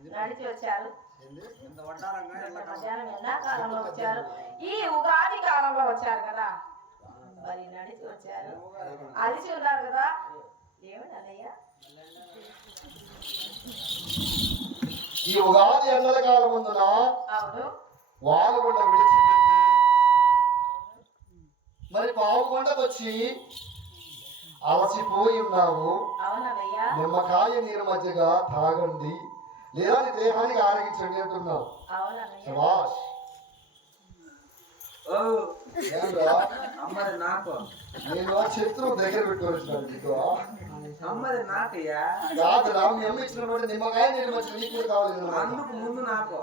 నడిచి వచ్చారు? మధ్యాహ్నం ఎండాకాలంలో వచ్చారు? ఈ ఉగాది కాలంలో వచ్చారు కదా? మరి నడిచి వచ్చారు. అలిసి ఉన్నారు కదా? ఏమిటి అన్నయ్య? ఈ ఉగాది ఎండల కాలం ముందున వాగుండ విడిచిపెట్టి మరి పావుకొండకు వచ్చి అలసిపోయి ఉన్నావు. నిమ్మకాయ నీరు మధ్యగా తాగండి. లేదా నీ దేహానికి ఆరగించండి అంటున్నావు. శభాష్. నాకు. నేను ఆ శత్రువు దగ్గర పెట్టుకోవచ్చు నీకు. అమ్మది నాకయ్యా. కాదురా మీ అమ్మ ఇచ్చినటువంటి నిమ్మకాయ నీరు మధ్య నీకు కూడా కావాలి. అందుకు ముందు నాకు.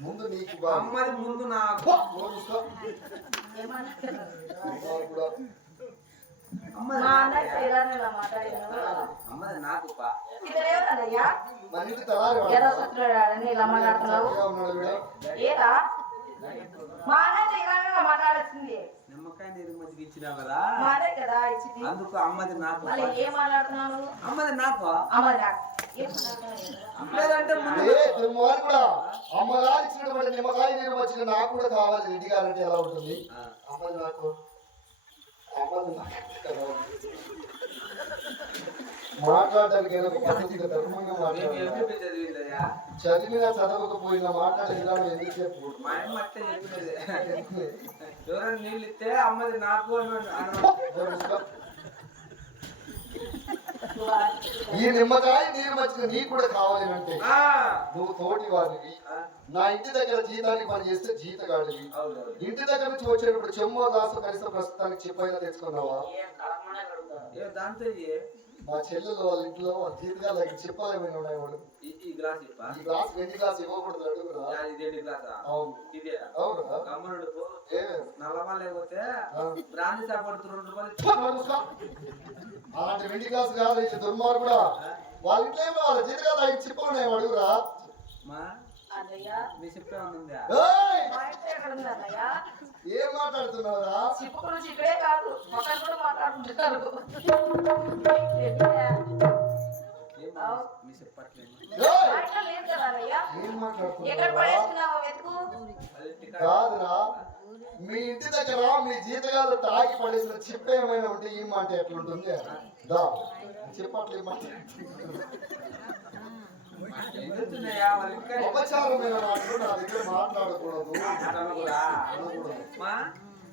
ముందు నీకు అమ్మది ముందు నాకు. అమ్మది నాకు ఇలా మాట్లాడుతున్నావు? చక్కగా ఉన్నాడు వీడు. ఏదా మా అన్నయ్య ఇలా ఇలా మాట్లాడాల్సింది. నిమ్మకాయ నీరు మధ్యకి ఇచ్చినావు కదా? మా అన్నయ్య కదా ఇచ్చింది. అందుకు అమ్మది నాకు మళ్ళీ పా. ఏం మాట్లాడుతున్నావు? అమ్మది నాకు అమ్మది కూడా అమ్మగారు ఇచ్చినటువంటి నిమ్మకాయ నీరు వచ్చిన నాకు కూడా కావాలి. రెడ్డి గారు అంటే ఎలా ఉంటుంది? అమ్మది నాకు. మాట్లాడడానికి పద్ధతిగా ధర్మంగా చదివినా చదవకపోయినా మాట్లాడే విధానం ఎందుకు చెప్పు? ఎవరైనా నీళ్ళు ఇస్తే అమ్మది నాకు. ఈ నిమ్మకాయ నీరు మధ్య నీకు కూడా కావాలి అంటే ఆ, నువ్వు తోటి వాడివి. నా ఇంటి దగ్గర జీతానికి పని చేస్తే జీతగాడివి. ఇంటి దగ్గర నుంచి వచ్చేటప్పుడు చెమ్మో దాసు కనీసం ప్రస్తుతానికి చెప్పైనా తెచ్చుకున్నావా? ఏ దాంతో. మా చెల్లెలు వాళ్ళ ఇంట్లో జీతగాల దగ్గర చెప్పాలి వాడు ఈ గ్లాస్ ఈ గ్లాస్ వెండి గ్లాస్ ఇవ్వకూడదు అడుగురా. ఇదేంటి గ్లాసా అవును. ఇదే అవునా? గమ్మనుడు పో. ఏ? నల్లమా లేకపోతే ఆ. బ్రాంతి షాప్ పడుతు రెండు. అలాంటి వెండి గ్లాస్ కాదు ఇది కూడా వాళ్ళ ఇంట్లో ఏమో వాళ్ళ జీతగాల దగ్గర చెప్పలు ఉన్నాయి అడుగురా. మా? అన్నయ్య. చెప్పే ఉందా ఏం మాట్లాడుతున్నావురా? చిప్పుకులు చిక్కడే కాదు మొక్కలు కూడా మాట్లాడుకుంటున్నారు. కాదురా. మీ ఇంటి దగ్గర మీ జీతగాలు తాగి పడేసిన చిప్ప ఏమైనా ఉంటే ఈ మాట ఎట్లుంటుంది? దా చెప్పట్లు వాళ్ళ ఇంటికాడ అపచారమైన మాటలు నా దగ్గర మాట్లాడకూడదు అనకూడదా? అనకూడదు. మా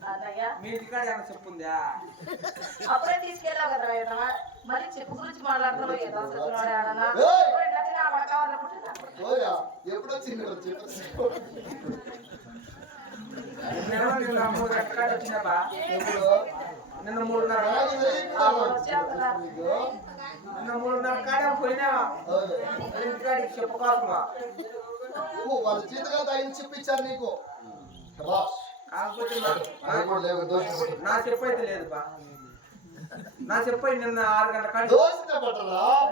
అన్నయ్య మీ ఇంటికాడ ఏమైనా చెప్పుందా అప్పుడే తీసుకెళ్ళావు కదా ఏదన్నా మళ్ళీ చెప్పు గురించి మాట్లాడుతున్నావు ఎప్పుడు వచ్చింది చెప్పు. నిన్న మూడున్నర? నిన్న మూడున్నర కాడ పోయినా. ఇంటికాడికి చెప్పుకోవాలమ్మా ఓ, వాళ్ళ జీతగాలు తాగి చెప్పిచ్చారు నీకు. నా- అది కూడా లేవు, దోషం. నా చెప్పు అయితే లేదు బా. నా చెప్పు నిన్న ఆరు గంటల కాడ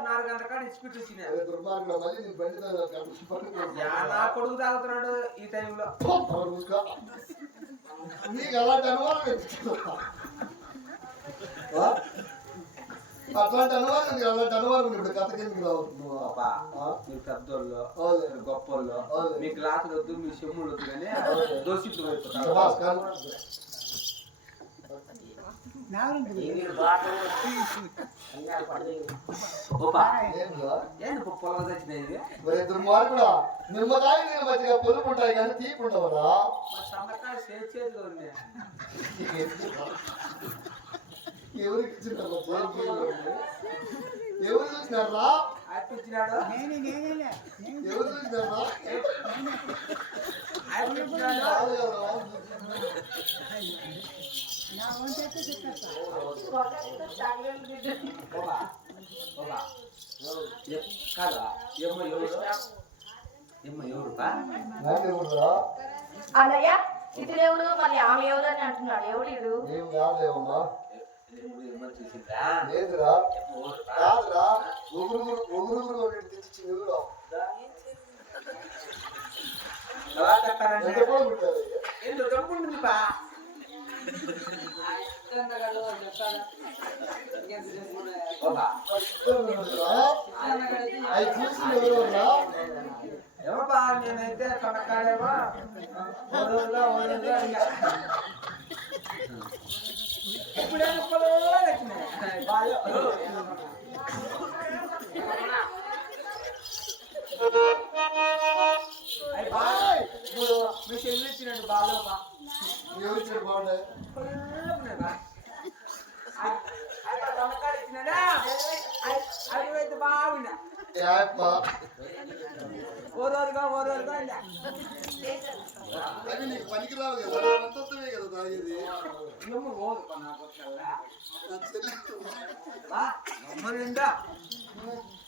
ఆరు గంటల కాడ ఇచ్చిపెట్టి వచ్చిన. నీ కొడుకు తాగుతున్నాడు ఈ టైంలో. అలాంటి అనుమానం? అట్లాంటి అనుమానం నీకు అలాంటి అనుమానం ఉంది. ఇప్పుడు కథ కిందకి రావు నువ్వు. ఆ? మీరు పెద్దోళ్ళు. మీరు గొప్పోళ్ళు. మీ గ్లాసులు వద్దు మీ చెమ్ములు వద్దు కానీ దోషితులు మరి దుర్మార్గుడా నిమ్మకాయ నీళ్ళు మధ్యగా పులుపు ఉంటాయి కానీ తీపి ఉండవరా మా సంబకాయ చేతిలో ఉంది ఎవరికి ఇచ్చినారా చేతికి? ఎవరు చూసినారా? ఎవరు కాదా ఏమో ఎవరు? ఏమో ఎవరురా? అన్నయ్య ఇతను ఎవరు? మరి ఆమె ఎవరు అని అంటున్నాడు. ఎవడు? ఏం చూసిందా లేదురా? కాదురా. ఒగురుగురు తెచ్చి చూసి నేనైతే ఇప్పుడే ముక్కలు ఇప్పుడు మీ చెల్లి ఇచ్చినట్టు బాగా బా ఎవరు ఇచ్చారు బాగుండే అయితే బాగున్నా ఓరోరుగా ఓరోరుగా అవి నీకు పనికిరావు కదా అంతత్వమే కదా తాగేది. ఏమో ఓదు పా నాకు వచ్చావురా. నా చెల్లి బా, నమ్మనిందా?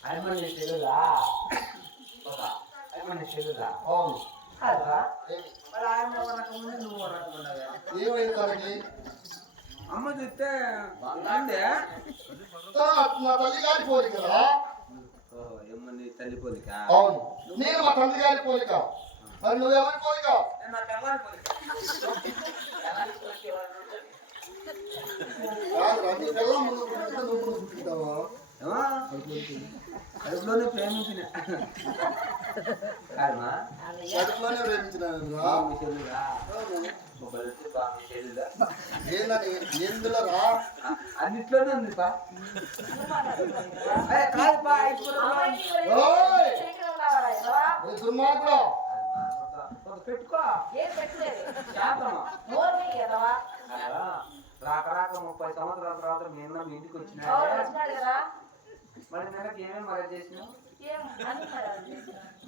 అయ్యమ్మని తెలుగా బాబా, అయ్యమ్మని తెలుగా అవును నువ్వు ఉన్నావే. ఏమైంది తనకి అమ్మ చూస్తే అందే. తల్లి కదా. తల్లి పోలిక అవును. నేను మా తండ్రి గారి పోలిక. మరి నువ్వెవరి పోలిక? నా పిల్ల ముందు పుట్టింటే నువ్వు ఏమో? కడుపులోనే ప్రేమించిన. కడుపులోనే ఎందులో రా అన్నిట్లోనే ఉంది పా దుర్మార్గుడా? పెట్టుకో. రాక రాక ముప్పై సంవత్సరాల తర్వాత మీ అన్న మీ ఇంటికి కదా. మరి నెలకు ఏమేమి మరణ చేసినావు? అది.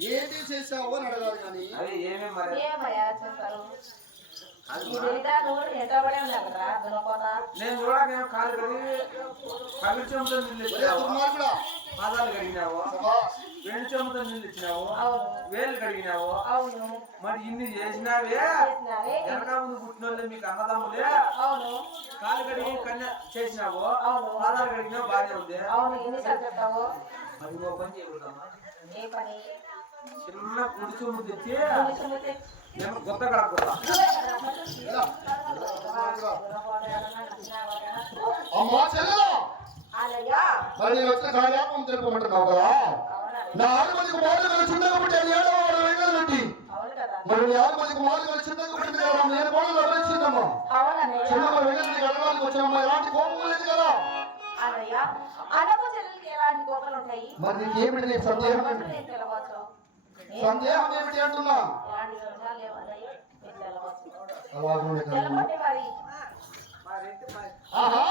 ఏంటి చేసావు అని అడగాలి కానీ. అవి ఏమేమి మరణ నేను చూడగా కాలు కడిగి కళ్ళు ఇచ్చినావు దుర్మార్గుడా పాదాలు కడిగినావు? నీళ్ళు ఇచ్చినావు అవును. వేలు కడిగినావు? అవును. మరి ఇన్ని చేసినావే? వెనక ముందు పుట్టిన వాళ్ళే మీకు అన్నదమ్ములే. కాలు కడిగి కన్య చేసినావు? అవును. పాదాలు కడిగినావు బాగానే ఉంది. మరి ఇంకో పని చేయకూడదమ్మా. చిన్న పుడి సొమ్ము తెచ్చి కొత్త? అమ్మా చెల్లెలా! మరి నేను వచ్చిన కార్యాపం తెలుపమంటున్నావు కదా? నా ఆరు మందికి మాటలు కలిసి ఉండగా పుట్టి అది ఏడవ వాడు వెంకటరెడ్డి మరి నీ ఆరు మందికి మాటలు కలిసి ఉండగా పుట్టింది కదా నేను కూడా లభించిందమ్మా అవునన్నయ్య. చిన్నమ్మ వెంకటరెడ్డి అడగడానికి వచ్చినమ్మా ఎలాంటి కోపం లేదు కదా? మరి నీకేమిటి నీ సందేహం కాబట్టి సందేహం ఏమిటి అంటున్నా? ఎలాంటి సందేహాలు లేవన్నయ్య నేను తెలవచ్చు అలాగే తెలవండి మరి మరి ఏంటి మరి? ఆహా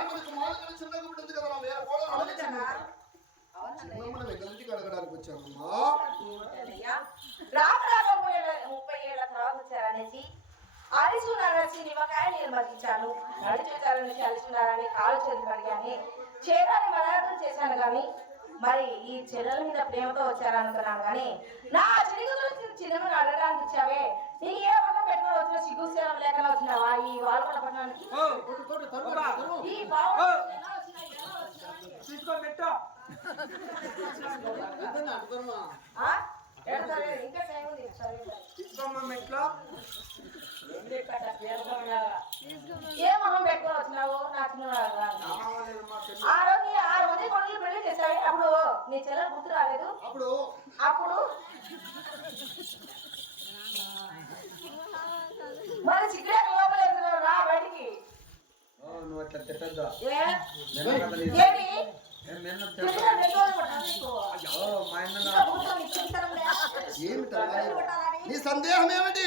నీ చిన్నగా కదా నా వేరే చిన్నమ్మని అడగడానికి ముప్పై ఏళ్ళ- తర్వాత వచ్చారనేసి అలిసి ఉన్నారనేసి నిమ్మకాయ నేను బతికించాను నడిచి వచ్చారనేసి అలిసి ఉన్నారని కాలు చేతులు కడిగాని చేరాన్ని మర్యాదలు చేశాను కానీ మరి ఈ చెల్లెల మీద ప్రేమతో వచ్చారనుకున్నాను కానీ నా చిరుగులు చిన్నమని అడగడానికి ఇచ్చావే నీకు ఏ పక్కన పెట్టుకొని వచ్చిన సిగ్గు సేవ లేకుండా వచ్చినావా? ఈ వాల్కొండ పట్టణానికి ఓ, బాబా, ఈ బావ ఓ. ఎలా వచ్చినా ఎలా వచ్చినా తీసుకో పెట్టు ఆ? ఏ మొహం పెట్టుకొని వచ్చినావు నా ఆ రోజు ఆరు మంది కొడుకులు పెళ్ళి అప్పుడు నీ చెల్లెలు గుర్తు రాలేదు అప్పుడు అప్పుడు మరి చిక్కుడే లోపల ఎదురు రా బయటికి ఓ, నువ్వు అట్లా తిట్టద్దు ఏ నిన్న కథ లేదు. ఏమి నేను నిన్న చిక్కుడే తిట్టా. రెండు రోజులు పట్టాలి నీకు. ఓ, మా అన్న ఇంకా నా- సందేహం ఏమిటి?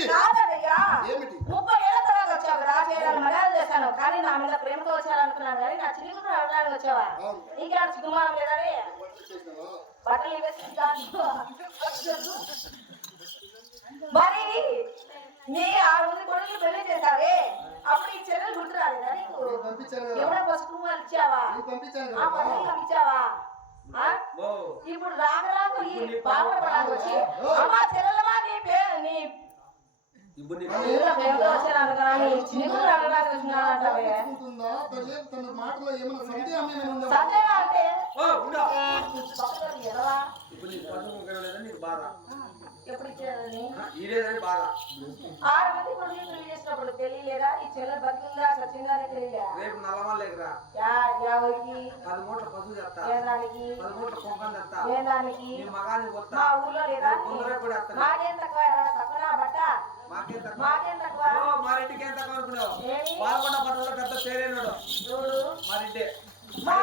ఏమిటి? ముప్పై ఏళ్ళ తర్వాత వచ్చావు కదా చేయాలని మర్యాద చేశాను. కానీ నా మీద ప్రేమతో వచ్చారనుకున్నాను కానీ నా చిన్ని కూడా అడగడానికి వచ్చావా. ఇంకా సిగ్గుమానం లేదని? బట్టలు మరి నీ ఆరు మంది కొడుకులు పెళ్ళి చేశావే? అప్పుడు ఈ చెల్లెలు గుర్తు రాలేదా నీకు? ఎవడో పసుపు ఇచ్చావా? ఆ ఇప్పుడు రాక రాక ఈ బాగుపడడానికి వచ్చి అమ్మా చెల్లెలమా నీ పేరు నీ ఇప్పుడు మాటలో ఏమైనా ఏమైనా సందేహం అంటే? ఎప్పుడు ఆరు మంది కొడుకులు పెళ్ళి చేసినప్పుడు తెలియలేదా? ఈ చెల్లె బతికిందా? సచ్చిందా అని తెలియదా? రేపు నల్లమా లేకరా యా ఎవరికి పది మూట్ల పది మూట్ల కుంకం మగానికి వస్తా మా ఊర్లో లేదా? మాకేం తక్కువ బట్ట? మాకేం తక్కువ మాకేం తక్కువ మా ఏం తక్కువ అనుకున్నావు? పాల్గొండ పట్టణంలో పెద్ద పేరైనాడు చూడు మా రెడ్డి మా